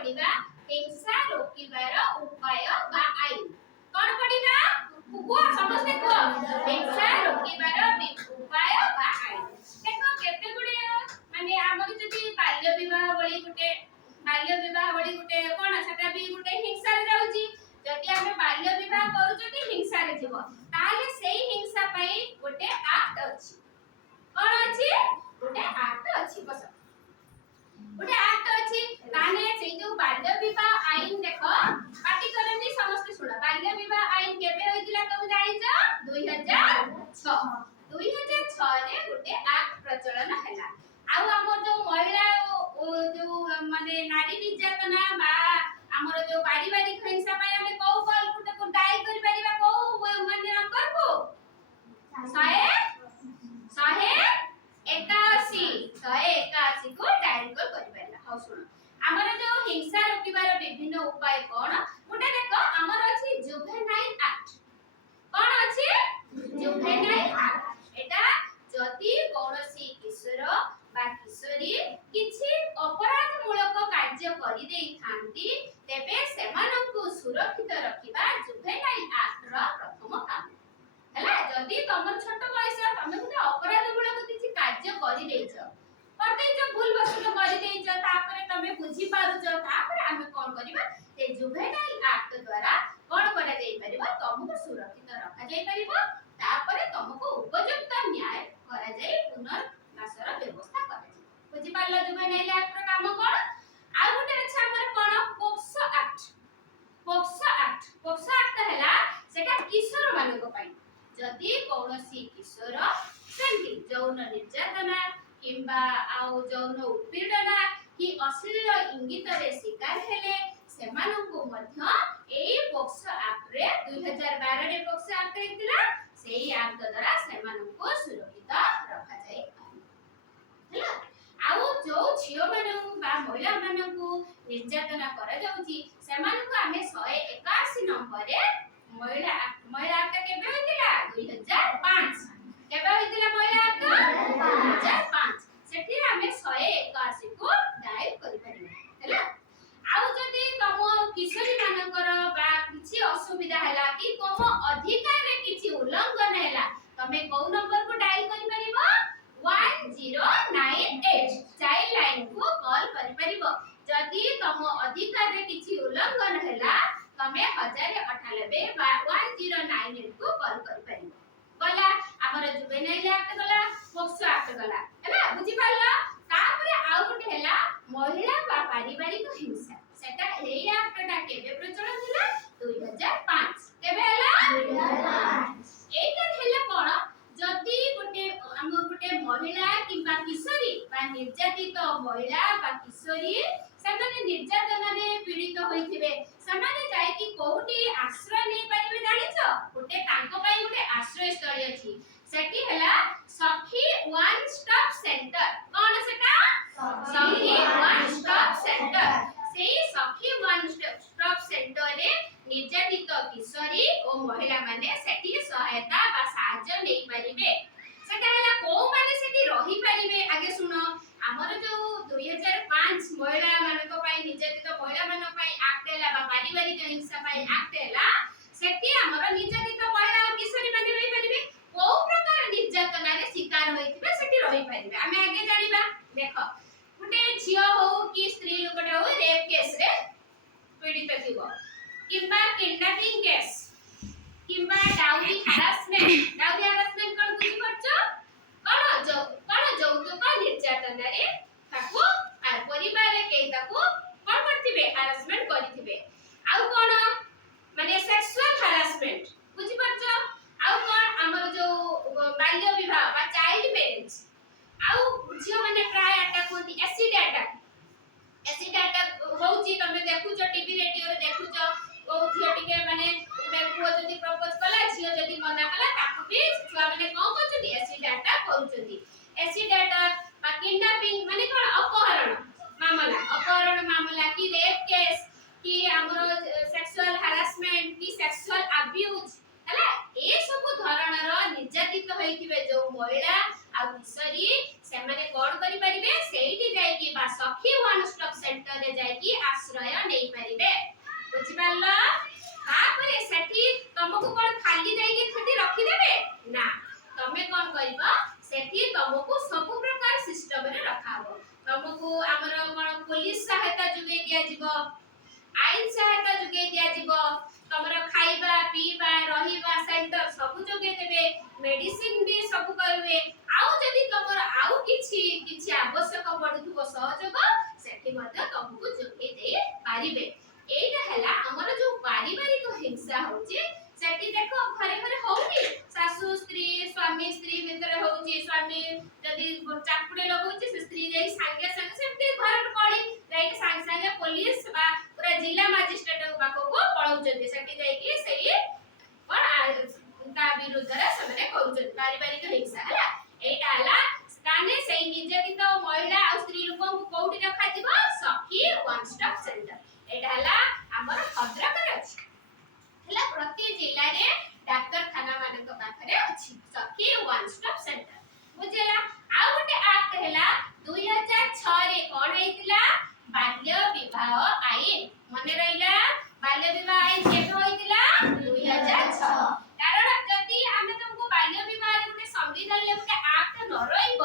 पढिबा हिंसा रोकिबार उपाय बा आईन कोन पढिबा कुआ समझते को हिंसा रोकिबार उपाय बा आईन देखो केते गुडे माने हमर जदी बाल्य विवाह बळी गुटे कोन सेटा भी गुटे हिंसा रे रहउची जदी हम बाल्य विवाह करू जदी हिंसा रे जीव ताले सेही हिंसा पई गुटे एक्ट अछि कोन अछि गुटे एक्ट अछि बस गुटे एक्ट अछि ताने सेही जो बाल्य विवाह आईन देखो पाटी करनी समस्त सुना बाल्य विवाह आईन केबे होइतिला तुम जानि छ 2006 रे गुटे एक्ट प्रचलन हैला आउ हमर जो महिला जो माने नारी निर्यातना बा हमर जो पारिवारिक हिंसा पय हमें को कॉल को डायल करि परिबा को माने नंबर को 181 को डायल कर परिबा हाउ सुनो हमर जो हिंसा रोकिबार विभिन्न उपाय कोन गुटे देखो हमर अछि जुवेनाइल एक्ट कोन अछि जुवेनाइल एक्ट एटा जति कोनोसी किशोर बा किशोरी किछि अपराध मूलक कार्य करि देई थांती तेबे सेमानंकु सुरक्षित रखिबा जुवेनाइल एक्ट रो प्रथम काम हला जदी तमर छोट बयस तमे गुटे अपराध मूलक किछि कार्य करि देइछ परते जो भूल वस्तु करि देइछ तापरे तमे बुझी पारुछ तापरे हमें कोन करबा ए जुवेनाइल एक्ट द्वारा कोन करा जाई परिबा तमको सुरक्षित रखा जाई परिबा तापरे तमको उपयुक्त न्याय करा जाई पुनर्वासर व्यवस्था करा जाई बुझी पारला जुवेनाइल एक्ट रो काम कोन आ गुटे अच्छा हमर कोन पोक्सो एक्ट हैला सेटा किशोर मानक पई जदी कोनोसी किशोर सेंटी जौन निर्यातना किंबा आउ जौन उत्पीड़ना कि अश्लील इंगित रे शिकार हेले सेमानंकु मध्य एई पोक्सो एक्ट रे 2012 रे पोक्सो एक्ट हेतिला सेई एक्ट द्वारा सेमानंकु सुरक्षित रखा जाई हैला आउ जो झियो मानंकु बा महिला मानंकु निर्यातना करा जाउची सेमानंकु आमे 181 नंबर रे महिला एक्ट केबे होइतिला 2005 केबे होइतिला महिला एक्ट 2005 सेठी हमें 181 को डायल करि परिबा हैला आउ जदी तम किशोरी मानकर बा किछि असुविधा हैला कि तम अधिकार रे किछि उल्लंघन हैला तमे को नंबर को डायल करि परिबो 1098 चाइल्ड लाइन को कॉल करि परिबो जदी तम अधिकार रे किछि उल्लंघन हैला तमे 1098 बा 1098 को कॉल करि परिबो गला हमर जुवेनाइल एक्ट गला पोक्सो एक्ट गला हैला बुझी पारला तापरे आउ गुटे हैला महिला बा पारिवारिक हिंसा सेटा एई एक्टटा केबे प्रचलन थिला 2005 केबे हैला 2005 एकर हैला कोन जदी गुटे हम गुटे महिला किबा किशोरी बा निर्यातित महिला बा किशोरी सेमाने निर्यातना रे पीड़ित होइथिबे सेमाने जाय कि कोउटी आश्रय नै परिबे जानिछो गुटे तांको पई गुटे आश्रय स्थली अछि सेठी हैला सखी वन स्टॉप सेंटर कोन सेटा सखी वन स्टॉप सेंटर सेई सखी वन स्टॉप सेंटर रे निर्यातित किशोरी ओ महिला माने सेठी सहायता बा साहाय्य नै परिबे सेटा हैला को माने सेठी रही परिबे आगे सुनो हमर जो 2005 महिला मानक पई निर्यातित महिला मानक पई एक्ट हैला बा पारिवारिक हिंसा पई एक्ट हैला सेठी हमर निर्यातित महिला और किशोरी माने रही परिबे को प्रकार निर्यातना रे शिकार होइथिबे सेठी रही परिबे हमें आगे जानिबा देखो गुटे झियो हो कि स्त्री लोकटे हो रेप केस रे पीड़ित थिबो किंबा किडनैपिंग केस किंबा डाउरी हरासमेंट कोन बुझी परछो कोन जौतुक निर्यातना रे ताको आ परिवार रे के ताको कोन करथिबे हरासमेंट करथिबे आउ कोन माने सेक्सुअल हरासमेंट बुझी परछो आउ कोन हमर जो बाल्य विवाह बा चाइल्ड मैरिज आउ झियो माने प्राय अटैक होती एसिड अटैक होउची तमे देखुचो टीवी रेडियो रे देखुचो ओ झियो टिके माने उडे पुओ जदी प्रपोज कला झियो जदी मना कला ताकू भी छुआ माने कोन करछथि एसिड अटैक करूछथि एसिड अटैक बा किडनैपिंग माने कोन अपहरण मामला की रेप केस की हमरो सेक्सुअल हरासमेंट की सेक्सुअल अब्यूज हला ए सब धरणर निर्यातित होइथिबे जो महिला आ किशोरी से माने कोन करि परिबे सेठी जाय कि बा सखी वन स्टॉप सेंटर रे जाय कि आश्रय दिया जीवो आईन सहायता जोगे दिया जीवो तमरा खाइबा पीबा रहिबा सेंटर सब जोगे देबे मेडिसिन भी सब करबे आउ जदी तमरा आउ किछि आवश्यक पडुथुबो सहयोग सेठी मध्य तमकु जोगे दे पारिबे एटा हला हमर जो पारिवारिक हिंसा होची सेठी देखो घरे घरे होउनी सासु स्त्री स्वामी स्त्री भितर होउची स्वामी जदी चापुडे लगौची से स्त्री जाई संगे संगे सेठी घर पड़ी जाई संगे संगे पुलिस बा पूरा जिला मजिस्ट्रेट बाको को पळौचंती सेठी जाई कि सेई पर ता विरुद्ध रे सबने करूचंती पारिवारिक हिंसा हला एटा हला स्थाने सेई नियोजित महिला और स्त्री लोक को कोउटी रखा जिवो सखी वन स्टॉप सेंटर एटा हला हमर भद्रक रे अछि हला प्रति जिल्ला रे डाक्टर खाना मानक पाखरे अछि सखी वन स्टॉप सेंटर बुझेला आ गोटे एक्ट हला 2006 रे कोन हेतिला बाल्य विवाह आईन मने रहिला बाल्य विवाह आईन केबे होइतिला 2006 कारण जदी हमें तुमको बाल्य विवाह रे गोटे संविधान ले गोटे एक्ट न रहिबो